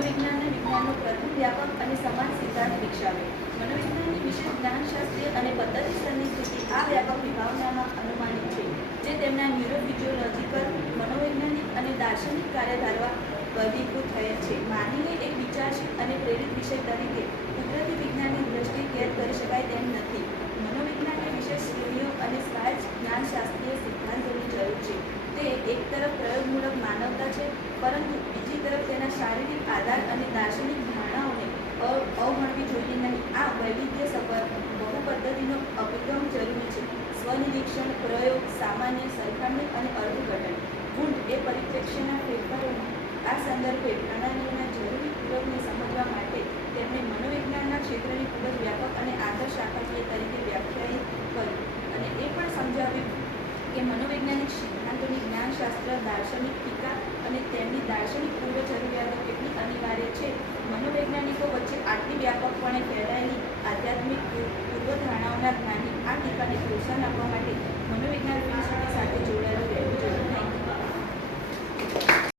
વિજ્ઞાનનો પ્રથમ વ્યાપક અને સમાન સિદ્ધાંત વિકસાવ્યો. મનોવિજ્ઞાનની વિશેષ જ્ઞાનશાસ્ત્રીય અને પદ્ધતિસરની સ્થિતિ આ વ્યાપક વિભાવનામાં અનુમાનિત છે, જે તેમના ન્યુરોફિઝિયોલોજીકલ, મનોવૈજ્ઞાનિક અને દાર્શનિક કાર્યધારવા વર્ગીકૃત થયેલ છે. માનવીને એક વિચારશીલ અને પ્રેરિત વિષય તરીકે કુદરતી વિજ્ઞાનની દ્રષ્ટિએ કેદ કરી શકાય તેમ નથી. મનોવિજ્ઞાનને વિશેષ શ્રેણીઓ અને સ્વાયત્ત જ્ઞાનશાસ્ત્રીય સિદ્ધાંતોની જરૂર છે. તે એક તરફ પ્રયોગમૂલક માનવતા છે, પરંતુ બીજી તરફ તેના શારીરિક આધાર અને દાર્શનિક ધારણાઓને અવગણવી જોઈએ નહીં. આ વૈવિધ્યસભર બહુપદ્ધતિનો અભિગમ જરૂરી છે. સ્વનિરીક્ષણ, પ્રયોગ, સામાન્ય, સરખામણી અને અર્થઘટન. વૂંડ એ પરિપ્રેક્ષ્યના ફેરફારોમાં આ સંદર્ભે પ્રણાલીઓના જરૂરી પૂરકને સમજવા માટે તેમણે મનોવિજ્ઞાનના ક્ષેત્રની ખૂબ જ વ્યાપક અને આંતરશાખાકીય તરીકે વ્યાખ્યાયિત કર્યું અને એ પણ સમજાવ્યું કે મનોવૈજ્ઞાનિક સિદ્ધાંતોની જ્ઞાનશાસ્ત્ર, દાર્શનિક ટીકા અને તેમની દાર્શનિક પૂર્વજરૂરિયાતો કેટલી અનિવાર્ય છે. મનોવૈજ્ઞાનિકો વચ્ચે આટલી વ્યાપકપણે ફેલાયેલી આધ્યાત્મિક પૂર્વધારણાઓના જ્ઞાનની આ ટીકાને પ્રોત્સાહન આપવા માટે